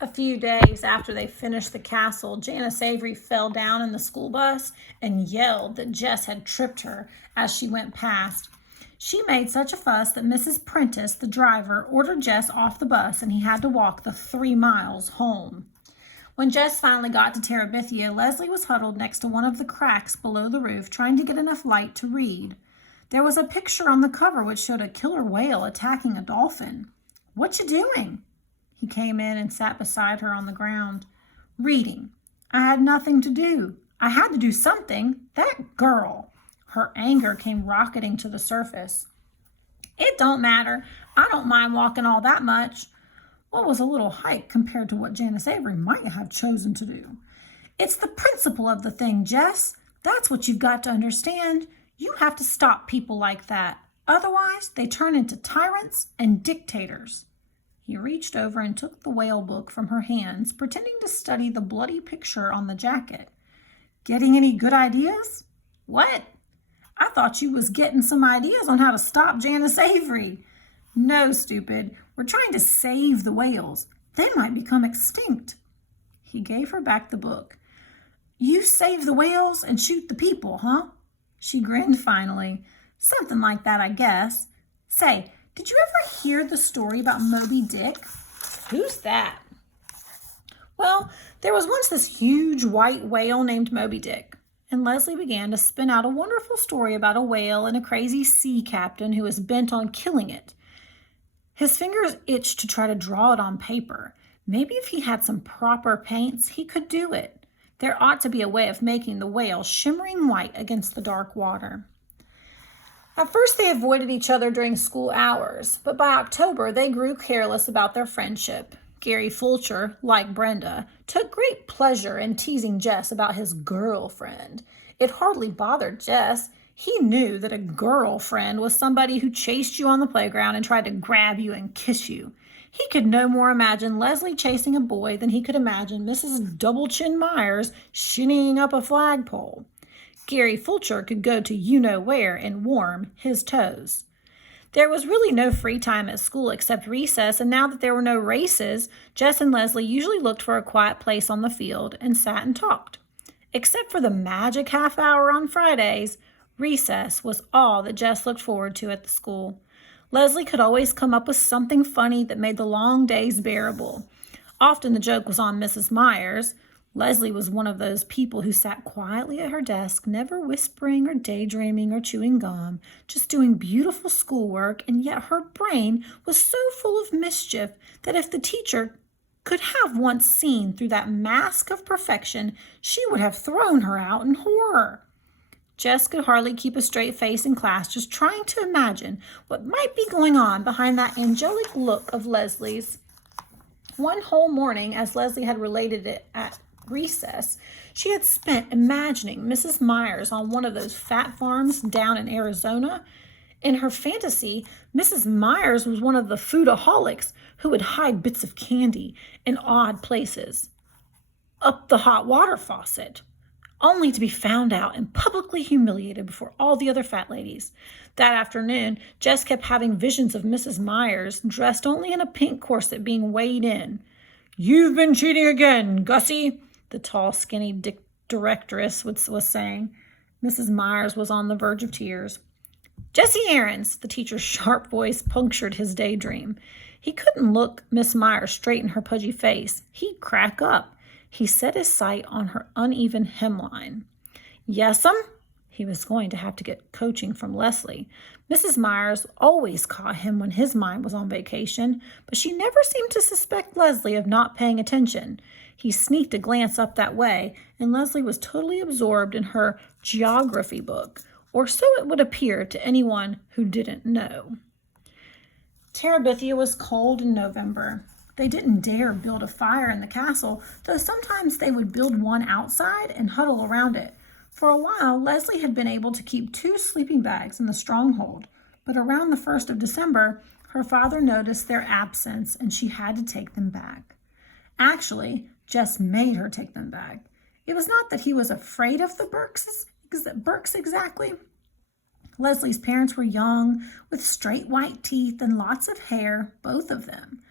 A few days after they finished the castle, Janice Avery fell down in the school bus and yelled that Jess had tripped her as she went past. She made such a fuss that Mrs. Prentice, the driver, ordered Jess off the bus and he had to walk the 3 miles home. When Jess finally got to Terabithia, Leslie was huddled next to one of the cracks below the roof trying to get enough light to read. There was a picture on the cover which showed a killer whale attacking a dolphin. "What you doing?" He came in and sat beside her on the ground. "Reading. I had nothing to do. I had to do something. That girl." Her anger came rocketing to the surface. "It don't matter. I don't mind walking all that much." What was a little hike compared to what Janice Avery might have chosen to do. "It's the principle of the thing, Jess. That's what you've got to understand. You have to stop people like that. Otherwise, they turn into tyrants and dictators." He reached over and took the whale book from her hands, pretending to study the bloody picture on the jacket. "Getting any good ideas?" "What?" "I thought you was getting some ideas on how to stop Janice Avery." "No, stupid. We're trying to save the whales. They might become extinct." He gave her back the book. "You save the whales and shoot the people, huh?" She grinned finally. "Something like that, I guess. Say, did you ever hear the story about Moby Dick?" "Who's that?" "Well, there was once this huge white whale named Moby Dick." And Leslie began to spin out a wonderful story about a whale and a crazy sea captain who was bent on killing it. His fingers itched to try to draw it on paper. Maybe if he had some proper paints, he could do it. There ought to be a way of making the whale shimmering white against the dark water. At first they avoided each other during school hours, but by October they grew careless about their friendship. Garry Fulcher, like Brenda, took great pleasure in teasing Jess about his girlfriend. It hardly bothered Jess. He knew that a girlfriend was somebody who chased you on the playground and tried to grab you and kiss you. He could no more imagine Leslie chasing a boy than he could imagine Mrs. Double-Chin Myers shinnying up a flagpole. Garry Fulcher could go to you-know-where and warm his toes. There was really no free time at school except recess, and now that there were no races, Jess and Leslie usually looked for a quiet place on the field and sat and talked. Except for the magic half hour on Fridays, recess was all that Jess looked forward to at the school. Leslie could always come up with something funny that made the long days bearable. Often the joke was on Mrs. Myers. Leslie was one of those people who sat quietly at her desk, never whispering or daydreaming or chewing gum, just doing beautiful schoolwork, and yet her brain was so full of mischief that if the teacher could have once seen through that mask of perfection, she would have thrown her out in horror. Jess could hardly keep a straight face in class, just trying to imagine what might be going on behind that angelic look of Leslie's. One whole morning, as Leslie had related it at recess, she had spent imagining Mrs. Myers on one of those fat farms down in Arizona. In her fantasy, Mrs. Myers was one of the foodaholics who would hide bits of candy in odd places up the hot water faucet, only to be found out and publicly humiliated before all the other fat ladies. That afternoon, Jess kept having visions of Mrs. Myers, dressed only in a pink corset, being weighed in. "You've been cheating again, Gussie," the tall, skinny directress was saying. Mrs. Myers was on the verge of tears. "Jessie Aarons," the teacher's sharp voice punctured his daydream. He couldn't look Miss Myers straight in her pudgy face. He'd crack up. He set his sight on her uneven hemline. "Yes'm." He was going to have to get coaching from Leslie. Mrs. Myers always caught him when his mind was on vacation, but she never seemed to suspect Leslie of not paying attention. He sneaked a glance up that way, and Leslie was totally absorbed in her geography book, or so it would appear to anyone who didn't know. Terabithia was cold in November. They didn't dare build a fire in the castle, though sometimes they would build one outside and huddle around it. For a while, Leslie had been able to keep 2 sleeping bags in the stronghold, but around the 1st of December, her father noticed their absence and she had to take them back. Actually, Jess made her take them back. It was not that he was afraid of the Burkes exactly. Leslie's parents were young, with straight white teeth and lots of hair, both of them.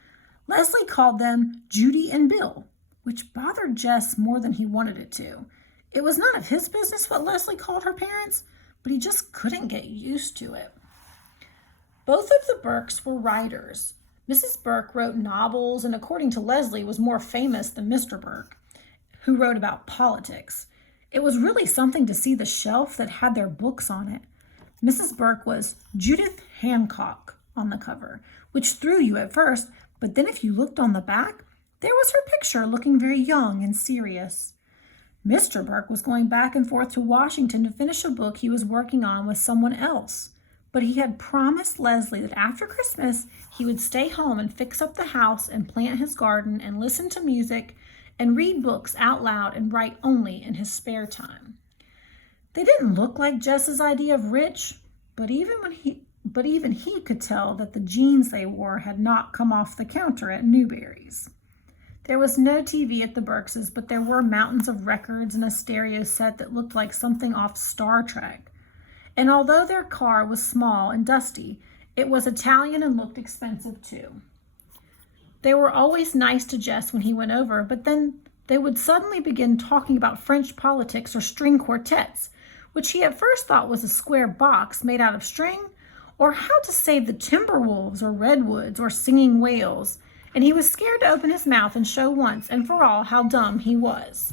Leslie called them Judy and Bill, which bothered Jess more than he wanted it to. It was none of his business what Leslie called her parents, but he just couldn't get used to it. Both of the Burkes were writers. Mrs. Burke wrote novels and, according to Leslie, was more famous than Mr. Burke, who wrote about politics. It was really something to see the shelf that had their books on it. Mrs. Burke was Judith Hancock on the cover, which threw you at first, but then if you looked on the back, there was her picture looking very young and serious. Mr. Burke was going back and forth to Washington to finish a book he was working on with someone else, but he had promised Leslie that after Christmas he would stay home and fix up the house and plant his garden and listen to music and read books out loud and write only in his spare time. They didn't look like Jess's idea of rich, but even he could tell that the jeans they wore had not come off the counter at Newberry's. There was no TV at the Burkeses, but there were mountains of records and a stereo set that looked like something off Star Trek. And although their car was small and dusty, it was Italian and looked expensive too. They were always nice to Jess when he went over, but then they would suddenly begin talking about French politics or string quartets, which he at first thought was a square box made out of string, or how to save the Timberwolves or Redwoods or singing whales, and he was scared to open his mouth and show once and for all how dumb he was.